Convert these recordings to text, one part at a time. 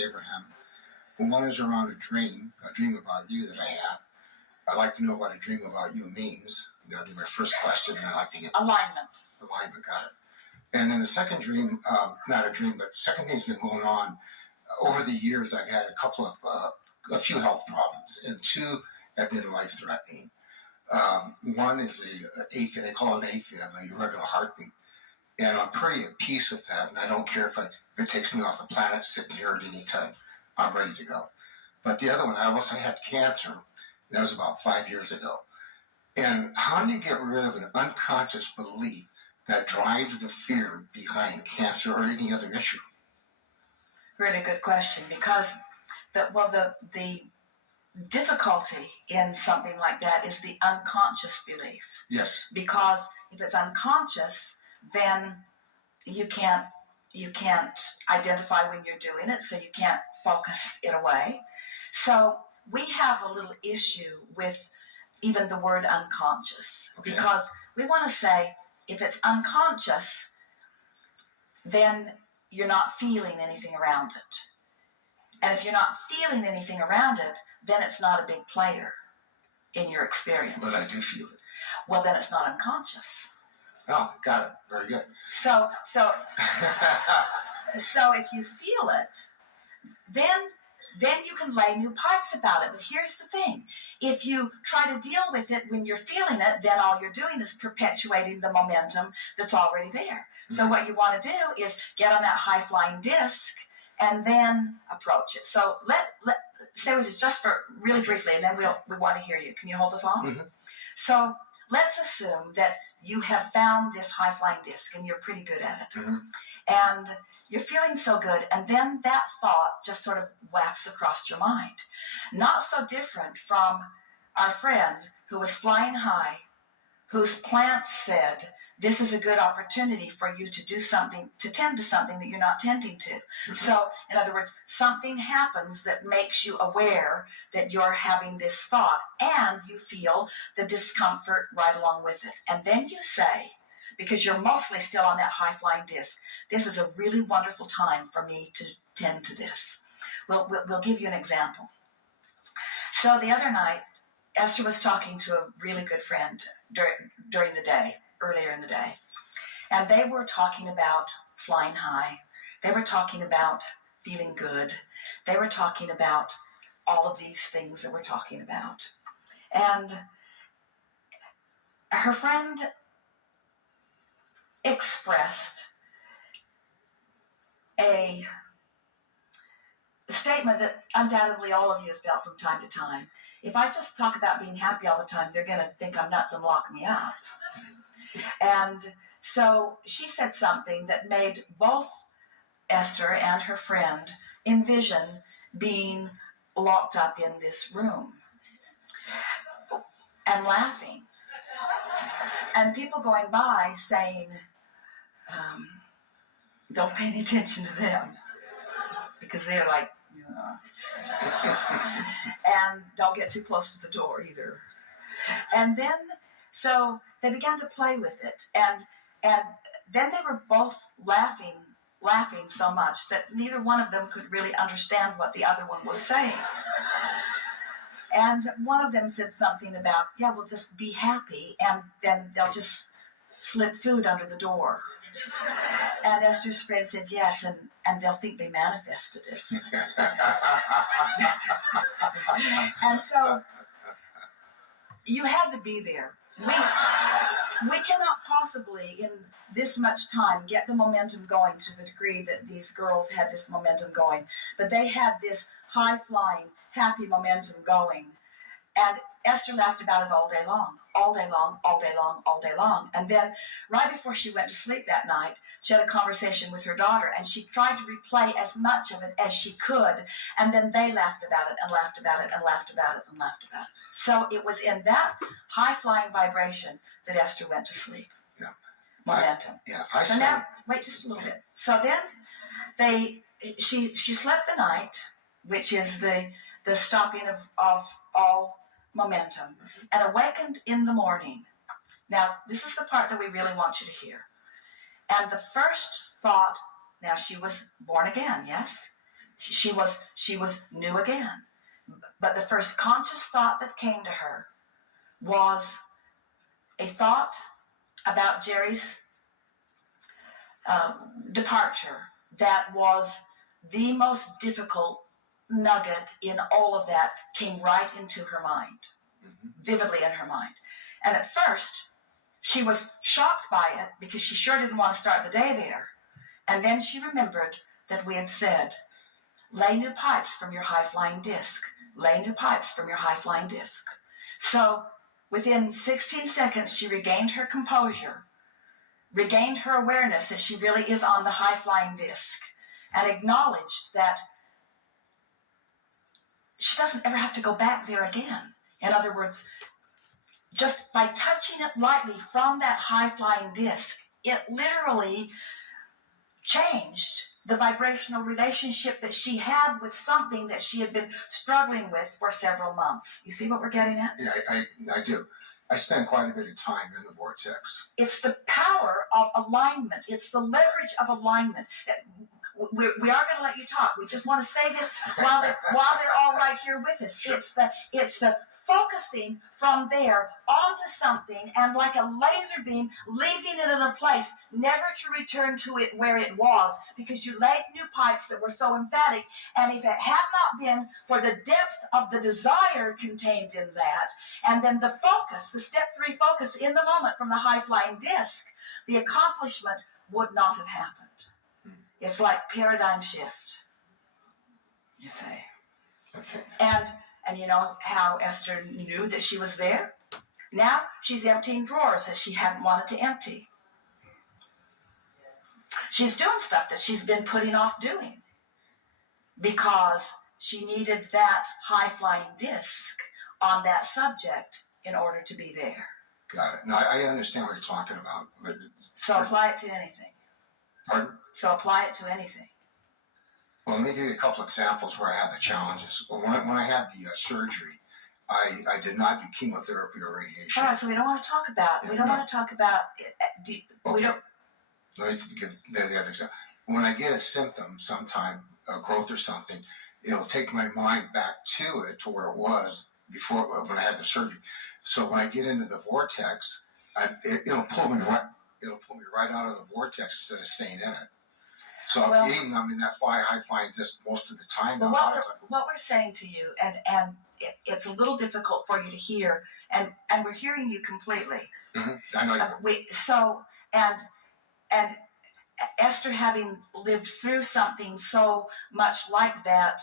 Abraham. One is around a dream about you that I have. I'd like to know what a dream about you means. That'll be my first question, and I'd like to get alignment. Alignment, got it. And then the second dream, not a dream, but second thing's been going on. Over the years, I've had a few health problems, and two have been life-threatening. One is AFib, they call it an AFib, a irregular heartbeat. And I'm pretty at peace with that, and I don't care if it takes me off the planet, sitting here at any time. I'm ready to go. But the other one, I also had cancer. That was about 5 years ago. And how do you get rid of an unconscious belief that drives the fear behind cancer or any other issue? Really good question, because the difficulty in something like that is the unconscious belief. Yes. Because if it's unconscious, then you can't identify when you're doing it, so you can't focus it away. So we have a little issue with even the word unconscious, because we want to say if it's unconscious, then you're not feeling anything around it. And if you're not feeling anything around it, then it's not a big player in your experience. But I do feel it. Well, then it's not unconscious. Oh, got it. Very good. So if you feel it, then you can lay new pipes about it. But here's the thing. If you try to deal with it when you're feeling it, then all you're doing is perpetuating the momentum that's already there. Mm-hmm. So what you want to do is get on that high-flying disc and then approach it. So let stay with us just for really briefly, and then we want to hear you. Can you hold the thought? Mm-hmm. So let's assume that you have found this high-flying disc and you're pretty good at it. Mm-hmm. And you're feeling so good, and then that thought just sort of wafts across your mind. Not so different from our friend who was flying high, whose plant said, this is a good opportunity for you to do something, to tend to something that you're not tending to. Mm-hmm. So, in other words, something happens that makes you aware that you're having this thought, and you feel the discomfort right along with it. And then you say, because you're mostly still on that high-flying disc, this is a really wonderful time for me to tend to this. We'll give you an example. So the other night, Esther was talking to a really good friend during the day, earlier in the day. And they were talking about flying high. They were talking about feeling good. They were talking about all of these things that we're talking about. And her friend expressed a statement that undoubtedly all of you have felt from time to time. If I just talk about being happy all the time, they're going to think I'm nuts and lock me up. And so she said something that made both Esther and her friend envision being locked up in this room and laughing. And people going by saying, don't pay any attention to them, because they're like, and don't get too close to the door either. And then, so they began to play with it, and then they were both laughing so much that neither one of them could really understand what the other one was saying. And one of them said something about, we'll just be happy, and then they'll just slip food under the door. And Esther's friend said, yes, and they'll think they manifested it. And so you had to be there. We cannot possibly, in this much time, get the momentum going to the degree that these girls had this momentum going. But they had this high-flying, happy momentum going. And Esther laughed about it all day long, all day long, all day long, all day long. And then right before she went to sleep that night, she had a conversation with her daughter, and she tried to replay as much of it as she could. And then they laughed about it and laughed about it and laughed about it and laughed about it. So it was in that high-flying vibration that Esther went to sleep. Yeah. Momentum. So now, wait just a little bit. So then she slept the night, which is the stopping of all momentum, and awakened in the morning. Now, this is the part that we really want you to hear. And the first thought, now she was born again, yes? She was new again. But the first conscious thought that came to her was a thought about Jerry's departure that was the most difficult nugget in all of that, came right into her mind, vividly in her mind. And at first, she was shocked by it because she sure didn't want to start the day there. And then she remembered that we had said, lay new pipes from your high-flying disc. Lay new pipes from your high-flying disc. So within 16 seconds, she regained her composure, regained her awareness that she really is on the high-flying disc, and acknowledged that she doesn't ever have to go back there again. In other words, just by touching it lightly from that high-flying disc, it literally changed the vibrational relationship that she had with something that she had been struggling with for several months. You see what we're getting at? Yeah, I do. I spend quite a bit of time in the vortex. It's the power of alignment. It's the leverage of alignment. We are going to let you talk. We just want to say this while they're all right here with us. Sure. It's the focusing from there onto something, and like a laser beam, leaving it in a place, never to return to it where it was, because you laid new pipes that were so emphatic. And if it had not been for the depth of the desire contained in that, and then the focus, the step 3 focus in the moment from the high-flying disc, the accomplishment would not have happened. It's like paradigm shift, you say. Okay. And you know how Esther knew that she was there? Now she's emptying drawers that she hadn't wanted to empty. She's doing stuff that she's been putting off doing because she needed that high-flying disc on that subject in order to be there. Got it. No, I understand what you're talking about. But so apply it to anything. Pardon? So apply it to anything. Well, let me give you a couple examples where I had the challenges. When I had the surgery, I did not do chemotherapy or radiation. All right, so we don't want to talk about. We don't want to talk about. We don't. Let me give the other example. When I get a symptom, sometime a growth or something, it'll take my mind back to it, to where it was before when I had the surgery. So when I get into the vortex, it'll pull me right. It'll pull me right out of the vortex instead of staying in it. So even I'm in that high-flying disc most of the time. Well, what we're saying to you, and it's a little difficult for you to hear, and we're hearing you completely. Mm-hmm. I know you. And Esther, having lived through something so much like that,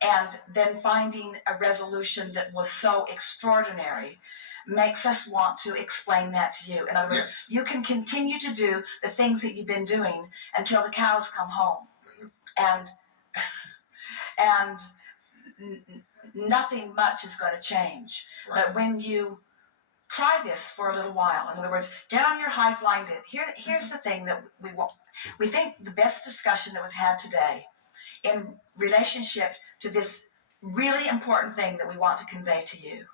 and then finding a resolution that was so extraordinary, makes us want to explain that to you. In other words, yes. You can continue to do the things that you've been doing until the cows come home. Mm-hmm. And nothing much is going to change. Right. But when you try this for a little while, in other words, get on your high-flying disc. Here's the thing that we want. We think the best discussion that we've had today in relationship to this really important thing that we want to convey to you,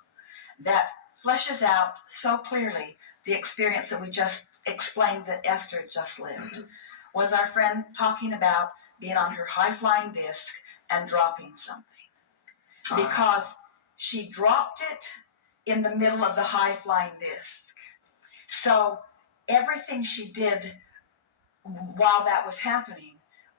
that fleshes out so clearly the experience that we just explained that Esther just lived, was our friend talking about being on her high-flying disc and dropping something. Because she dropped it in the middle of the high-flying disc. So everything she did while that was happening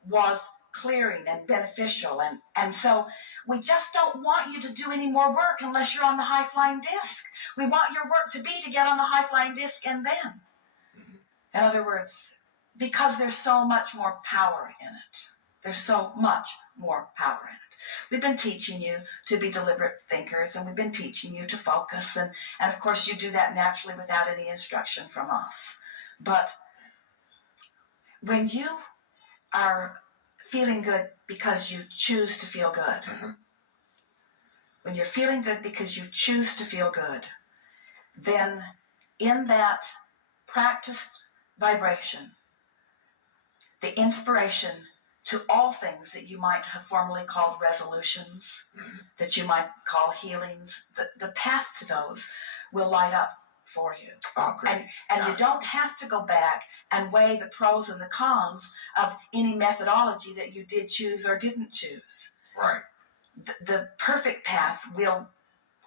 was clearing and beneficial. And so we just don't want you to do any more work unless you're on the high-flying disc. We want your work to be to get on the high-flying disc and then. In other words, because there's so much more power in it. There's so much more power in it. We've been teaching you to be deliberate thinkers, and we've been teaching you to focus. And of course, you do that naturally without any instruction from us. But when you are feeling good because you choose to feel good, when you're feeling good because you choose to feel good, then in that practiced vibration, the inspiration to all things that you might have formerly called resolutions, that you might call healings, the path to those will light up for you. Oh, great. And you don't have to go back and weigh the pros and the cons of any methodology that you did choose or didn't choose. Right. The perfect path will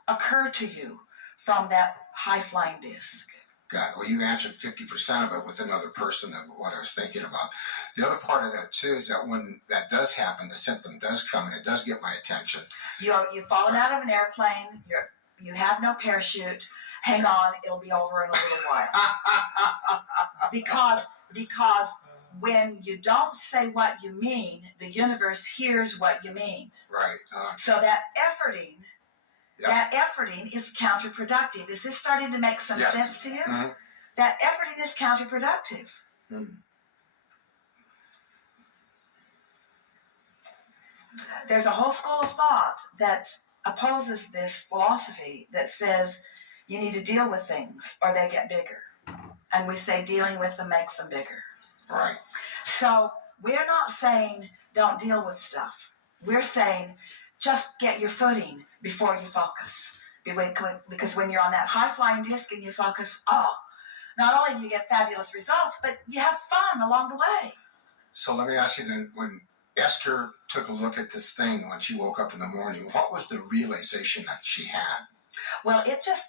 occur to you from that high-flying disc. Got it. Well, you answered 50% of it with another person of what I was thinking about. The other part of that, too, is that when that does happen, the symptom does come and it does get my attention. You've fallen out of an airplane. You have no parachute. Hang on, it'll be over in a little while. Because when you don't say what you mean, the universe hears what you mean. Right. So that efforting, that efforting is counterproductive. Is this starting to make some sense to you? Mm-hmm. That efforting is counterproductive. Mm. There's a whole school of thought that opposes this philosophy that says you need to deal with things or they get bigger. And we say dealing with them makes them bigger. Right. So we're not saying don't deal with stuff. We're saying just get your footing before you focus. Because when you're on that high-flying disc and you focus, not only do you get fabulous results, but you have fun along the way. So let me ask you then, when Esther took a look at this thing when she woke up in the morning, what was the realization that she had? Well, it just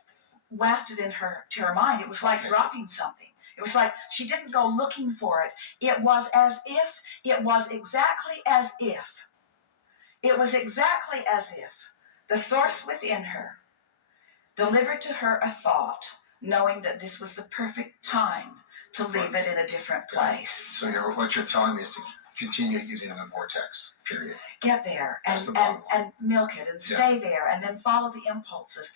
wafted to her mind. It was like dropping something. It was like she didn't go looking for it. It was exactly as if the source within her delivered to her a thought, knowing that this was the perfect time to leave it in a different place. So what you're telling me is to continue getting in the vortex, period. Get there and milk it and stay there and then follow the impulses.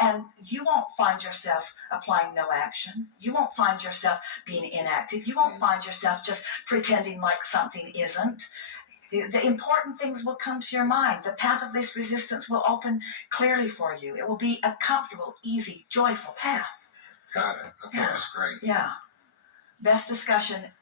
And you won't find yourself applying no action. You won't find yourself being inactive. You won't find yourself just pretending like something isn't. The important things will come to your mind. The path of least resistance will open clearly for you. It will be a comfortable, easy, joyful path. Got it. Okay, that's great. Yeah. Best discussion